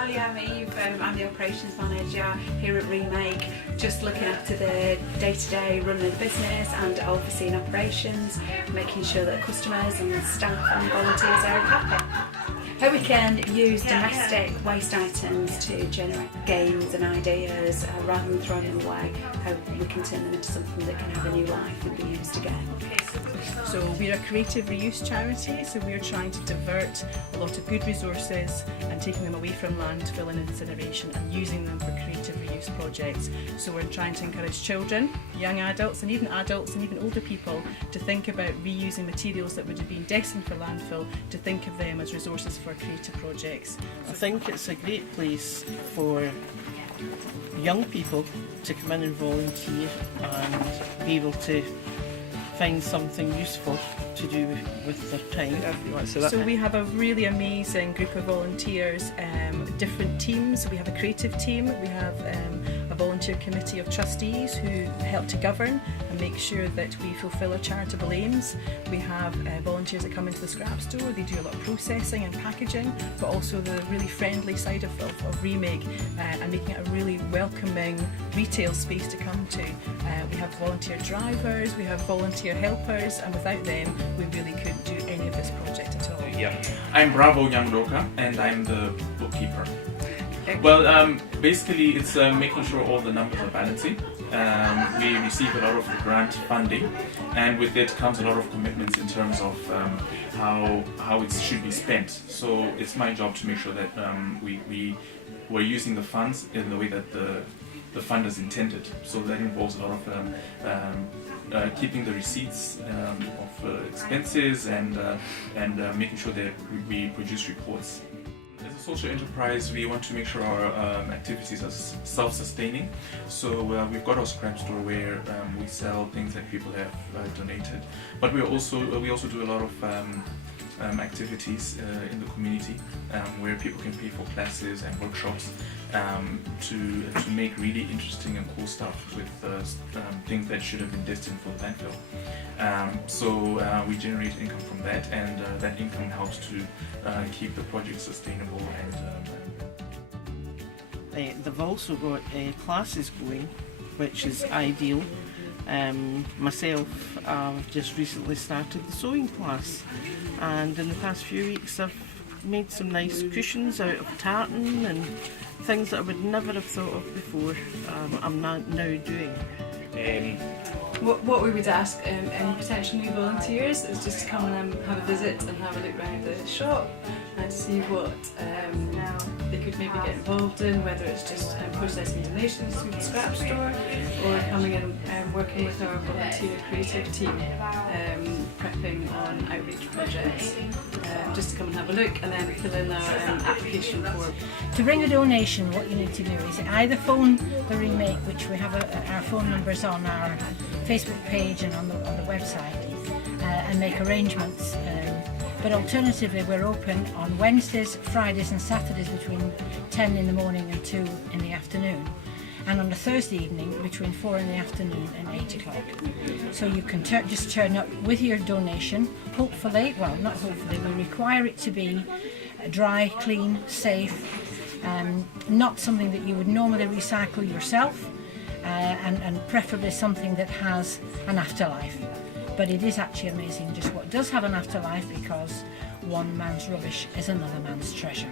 Well, yeah, I'm Eve. I'm the operations manager here at Remake, just looking after the day-to-day running of the business and overseeing operations, making sure that customers and staff and volunteers are happy. How we can use domestic waste items to generate games and ideas rather than throwing them away, how we can turn them into something that can have a new life and be used again. So we're a creative reuse charity, so we're trying to divert a lot of good resources and taking them away from landfill and incineration and using them for creative reuse projects. So we're trying to encourage children, young adults and even older people to think about reusing materials that would have been destined for landfill, to think of them as resources for creative projects. I think it's a great place for young people to come in and volunteer and be able to find something useful to do with their time. So we have a really amazing group of volunteers, different teams. We have a creative team, we have a volunteer committee of trustees who help to govern and make sure that we fulfil our charitable aims. We have volunteers that come into the scrap store, they do a lot of processing and packaging, but also the really friendly side of Remake and making it a really welcoming retail space to come to. We have volunteer drivers, we have volunteer helpers, and without them we really couldn't do any of this project at all. Yeah, I'm Bravo Youngdoka and I'm the bookkeeper. Well, basically it's making sure all the numbers are balancing. We receive a lot of grant funding, and with it comes a lot of commitments in terms of how it should be spent. So it's my job to make sure that we're using the funds in the way that the fund is intended. So that involves a lot of keeping the receipts of expenses and making sure that we produce reports. As a social enterprise, we want to make sure our activities are self-sustaining. So we've got our scrap store where we sell things that people have donated, but we also do a lot of activities in the community where people can pay for classes and workshops to make really interesting and cool stuff with things that should have been destined for the landfill. So we generate income from that, and that income helps to keep the project sustainable. And they've also got classes going, which is ideal. Myself, I've just recently started the sewing class, and in the past few weeks I've made some nice cushions out of tartan and things that I would never have thought of before. I'm now doing. What we would ask any potential new volunteers is just to come and have a visit and have a look around the shop and see what they could maybe get involved in, whether it's just processing donations through the scrap store or coming in and working with our volunteer creative team, prepping on outreach projects, just to come and have a look and then fill in our application form. To bring a donation, what you need to do is either phone the Remake, which we have our phone numbers on our Facebook page and on the website, and make arrangements. But alternatively, we're open on Wednesdays, Fridays and Saturdays between 10 in the morning and 2 in the afternoon, and on a Thursday evening between 4 in the afternoon and 8 o'clock. So you can just turn up with your donation, hopefully, well not hopefully, we require it to be dry, clean, safe, not something that you would normally recycle yourself, and preferably something that has an afterlife. But it is actually amazing just what does have an afterlife, because one man's rubbish is another man's treasure.